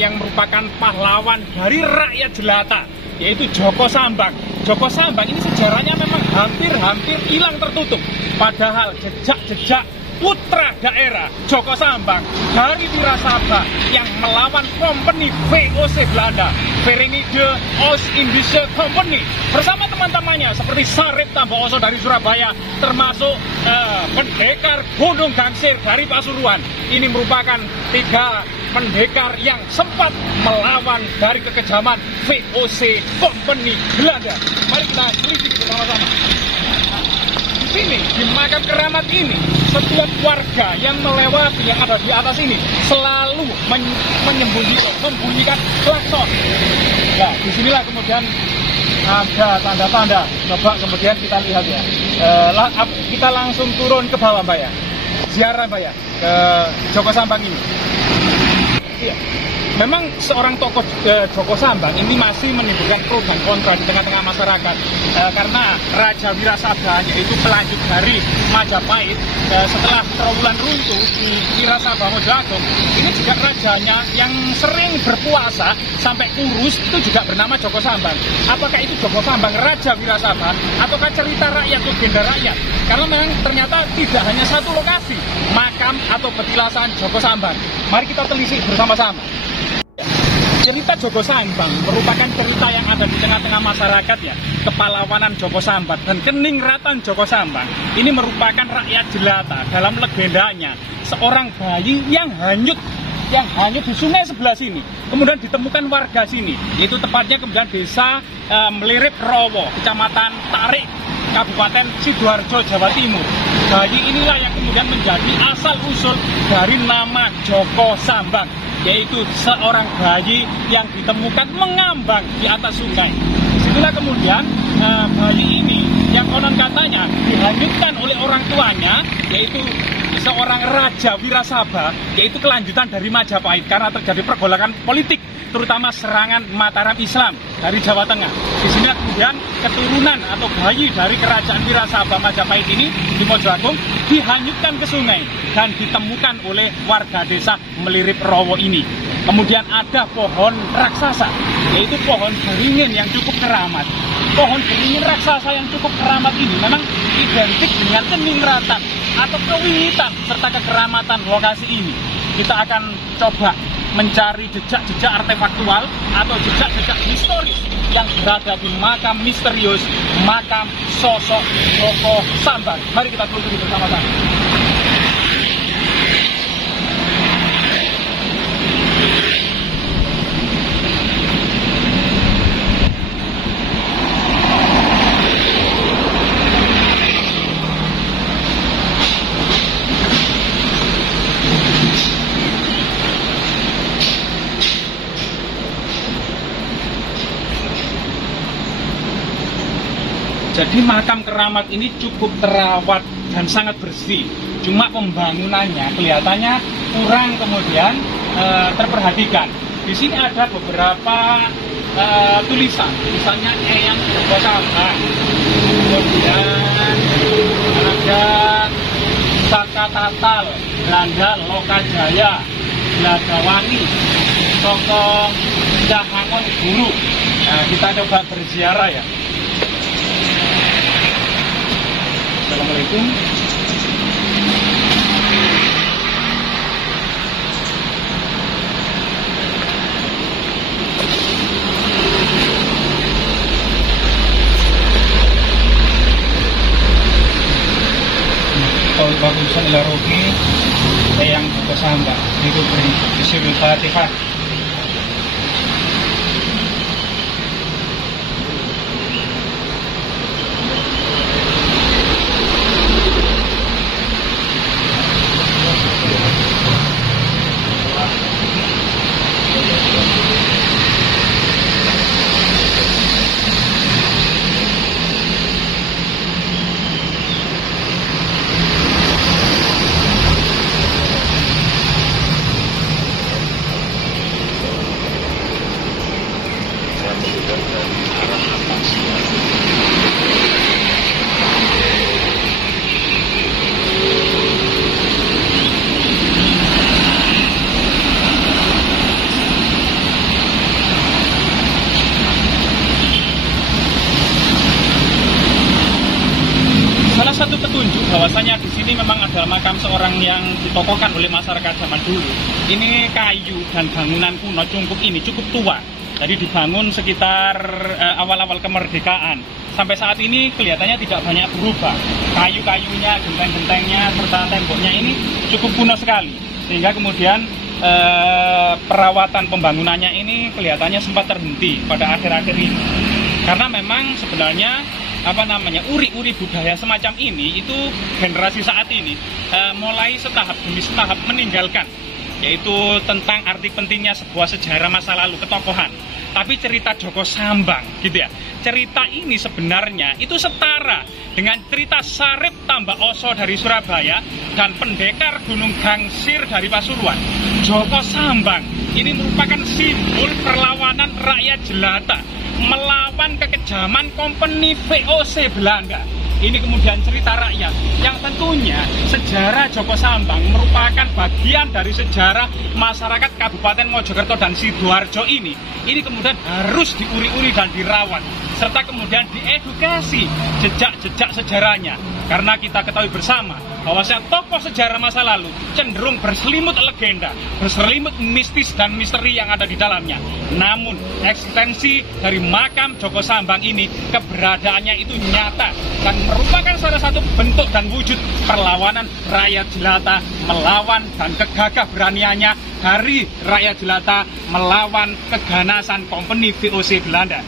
yang merupakan pahlawan dari rakyat jelata, yaitu Joko Sambang. Joko Sambang ini sejarahnya memang hampir hilang tertutup. Padahal jejak-jejak putra daerah Joko Sambang dari Wirasaba yang melawan company VOC Belanda, Verenigde Oost-Indische Company, bersama teman-temannya seperti Sarip Tambooso dari Surabaya, termasuk pendekar Gunung Gangsir dari Pasuruan. Ini merupakan 3 pendekar yang sempat melawan dari kekejaman VOC Company Belanda. Mari kita lihat bersama-sama. Di sini, di makam keramat ini, setiap warga yang melewati, yang ada di atas ini selalu membunyikan klakson. Nah, disinilah kemudian ada tanda-tanda. Coba kemudian kita lihat ya. Kita langsung turun ke bawah, Mbak ya. Ziarah, Mbak ya, ke Joko Sambang ini. Iya. Memang seorang tokoh Joko Sambang ini masih menimbulkan pro dan kontra di tengah-tengah masyarakat, karena Raja Wirasaba, yaitu pelanjut dari Majapahit, setelah Trawulan runtuh di Wirasaba Mojoagung, ini juga rajanya yang sering berpuasa sampai kurus itu juga bernama Joko Sambang. Apakah itu Joko Sambang Raja Wirasaba ataukah cerita rakyat, legenda rakyat? Karena memang ternyata tidak hanya satu lokasi makam atau petilasan Joko Sambang. Mari kita telisik bersama-sama. Cerita Joko Sambang merupakan cerita yang ada di tengah-tengah masyarakat ya. Kepahlawanan Joko Sambang dan keningratan Joko Sambang ini merupakan rakyat jelata. Dalam legendanya, seorang bayi yang hanyut di sungai sebelah sini, kemudian ditemukan warga sini, yaitu tepatnya kemudian desa Melirip Rowo, kecamatan Tarik, Kabupaten Sidoarjo, Jawa Timur. Bayi inilah yang kemudian menjadi asal-usul dari nama Joko Sambang, yaitu seorang bayi yang ditemukan mengambang di atas sungai. Disinilah kemudian bayi ini yang konon katanya dihanyutkan oleh orang tuanya, yaitu seorang Raja Wirasaba, yaitu kelanjutan dari Majapahit, karena terjadi pergolakan politik, terutama serangan Mataram Islam dari Jawa Tengah. Di sini kemudian keturunan atau bayi dari kerajaan Wirasaba Majapahit ini di Mojoagung dihanyutkan ke sungai dan ditemukan oleh warga desa Melirip Rowo ini. Kemudian ada pohon raksasa, yaitu pohon beringin yang cukup keramat. Pohon beringin raksasa yang cukup keramat ini memang identik dengan keningratan atau kewingitan serta kekeramatan lokasi ini. Kita akan coba mencari jejak-jejak artefaktual atau jejak-jejak historis yang berada di makam misterius, makam sosok Joko Sambang. Mari kita telusuri bersama-sama. Jadi makam keramat ini cukup terawat dan sangat bersih. Cuma pembangunannya kelihatannya kurang kemudian terperhatikan. Di sini ada beberapa tulisannya Eyang Joko Sambang. Kemudian ada Saka Tatal, Belanda Lokajaya, Bladawani, Soko Cahangon Guru. Nah, kita coba berziarah ya. Assalamualaikum. Kalau bagusan ilarogi Eyang Joko Sambang itu beri Fatihah. satu petunjuk bahwasanya di sini memang ada makam seorang yang ditokohkan oleh masyarakat zaman dulu. Ini kayu dan bangunan kuno cungkup ini cukup tua. Jadi dibangun sekitar awal-awal kemerdekaan. Sampai saat ini kelihatannya tidak banyak berubah. Kayu-kayunya, genteng-gentengnya, serta temboknya ini cukup kuno sekali. Sehingga kemudian perawatan pembangunannya ini kelihatannya sempat terhenti pada akhir-akhir ini. Karena memang sebenarnya uri-uri budaya semacam ini itu generasi saat ini mulai setahap demi setahap meninggalkan, yaitu tentang arti pentingnya sebuah sejarah masa lalu ketokohan. Tapi cerita Joko Sambang gitu ya, cerita ini sebenarnya itu setara dengan cerita Sarip Tambak Oso dari Surabaya dan Pendekar Gunung Gangsir dari Pasuruan. Joko Sambang ini merupakan simbol perlawanan rakyat jelata melawan kekejaman kompeni VOC Belanda. Ini kemudian cerita rakyat yang tentunya sejarah Joko Sambang merupakan bagian dari sejarah masyarakat Kabupaten Mojokerto dan Sidoarjo ini. Ini kemudian harus diuri-uri dan dirawat, serta kemudian diedukasi jejak-jejak sejarahnya. Karena kita ketahui bersama bahwa tokoh sejarah masa lalu cenderung berselimut legenda, berselimut mistis dan misteri yang ada di dalamnya. Namun eksistensi dari makam Joko Sambang ini, keberadaannya itu nyata dan merupakan salah satu bentuk dan wujud perlawanan rakyat jelata melawan dan kegagah beraniannya dari rakyat jelata melawan keganasan kompeni VOC Belanda.